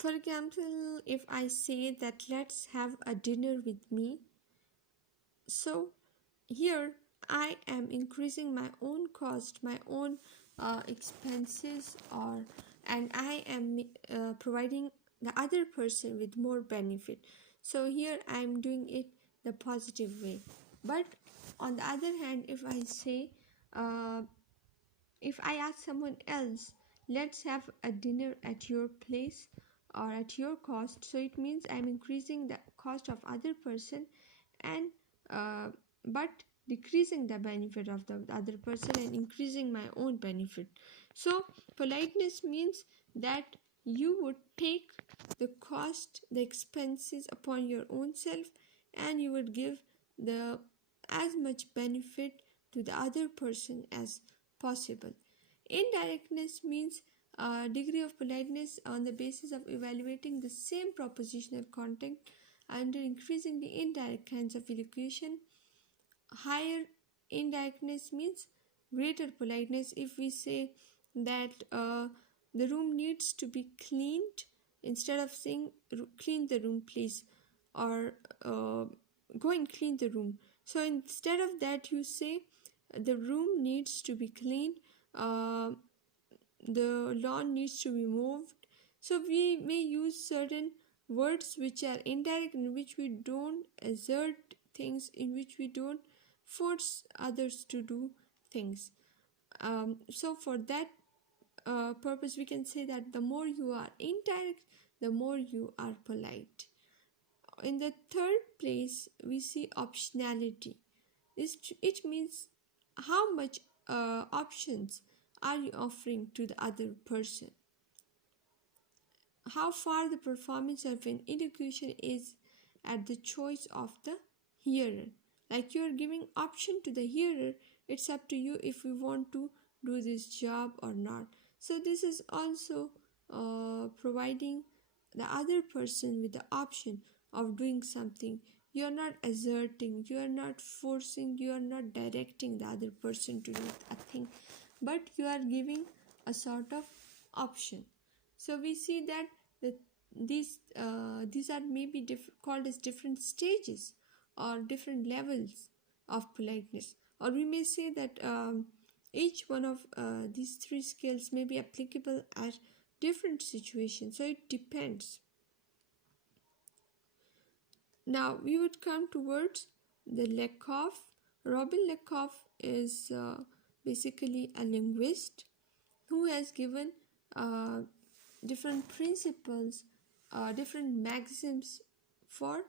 For example, if I say that let's have a dinner with me, so here I am increasing my own cost, my own expenses, or and I am providing the other person with more benefit. So here I am doing it the positive way. But on the other hand, if I say, uh, if I ask someone else, let's have a dinner at your place or at your cost, so it means I'm increasing the cost of other person, and uh, but decreasing the benefit of the other person and increasing my own benefit. So politeness means that you would take the cost, the expenses upon your own self, and you would give the as much benefit to the other person as possible. Indirectness means a degree of politeness on the basis of evaluating the same propositional content under increasingly indirect kinds of elocution. Higher indirectness means greater politeness. If we say that the room needs to be cleaned, instead of saying clean the room please, or go and clean the room, so instead of that you say the room needs to be cleaned, uh, the lawn needs to be moved. So we may use certain words which are indirect, in which we don't assert things, in which we don't force others to do things. So for that purpose, we can say that the more you are indirect, the more you are polite. In the third place, we see optionality. It means how much options are you offering to the other person, how far the performance of an elocution is at the choice of the hearer. Like you are giving option to the hearer, it's up to you if you want to do this job or not. So this is also providing the other person with the option of doing something. You are not asserting, you are not forcing, you are not directing the other person to do a thing, but you are giving a sort of option. So we see that the, these are maybe called as different stages or different levels of politeness, or we may say that each one of these three skills may be applicable at different situations, so it depends. Now we would come towards the Lakoff. Robin Lakoff is basically a linguist who has given different principles, different maxims for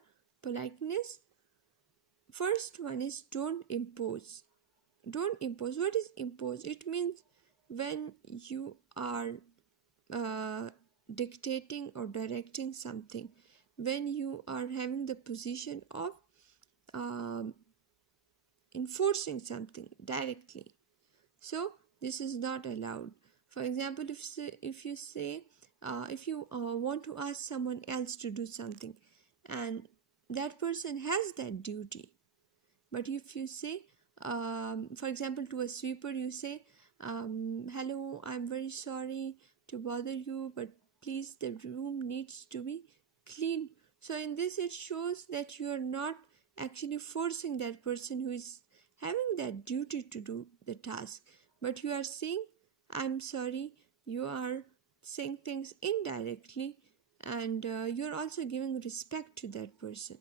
politeness. First one is don't impose. Don't impose. What is impose? It means when you are uh, dictating or directing something, when you are having the position of um, enforcing something directly. So this is not allowed. For example, if you say if you want to ask someone else to do something, and that person has that duty, but if you say for example to a sweeper, you say hello, I'm very sorry to bother you, but please the room needs to be clean. So in this it shows that you are not actually forcing that person who is having that duty to do the task, but you are saying I'm sorry. You are saying things indirectly, and you're also giving respect to that person.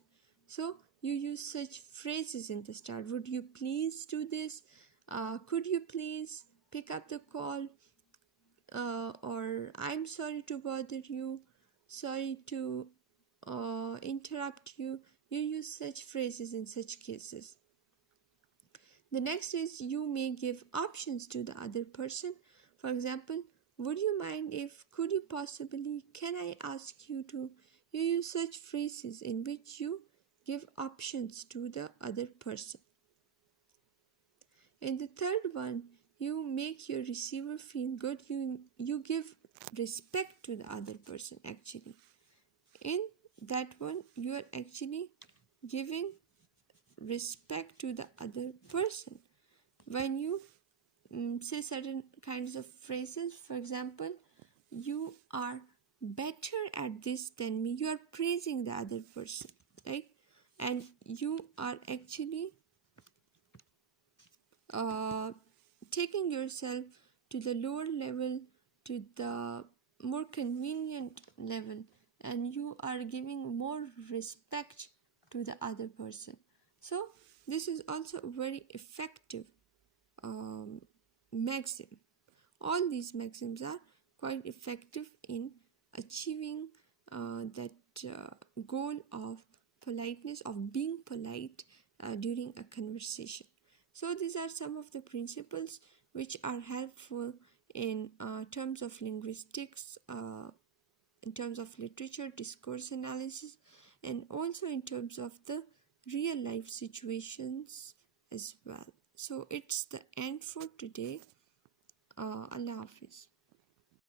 So you use such phrases in the start. Would you please do this? Could you please pick up the call? Or I'm sorry to bother you, sorry to interrupt you. You use such phrases in such cases. The next is you may give options to the other person. For example, would you mind if, could you possibly, can I ask you to? You use such phrases in which you give options to the other person. In the third one, you make your receiver feel good. You give respect to the other person actually. In that one, you are actually giving respect to the other person. When you say certain kinds of phrases, for example, you are better at this than me, you are praising the other person, right? And you are actually uh, taking yourself to the lower level, to the more convenient level, and you are giving more respect to the other person. So this is also a very effective um, maxim. All these maxims are quite effective in achieving that goal of politeness, of being polite during a conversation. So these are some of the principles which are helpful in terms of linguistics, in terms of literature, discourse analysis, and also in terms of the real life situations as well. So it's the end for today. Allah Hafiz.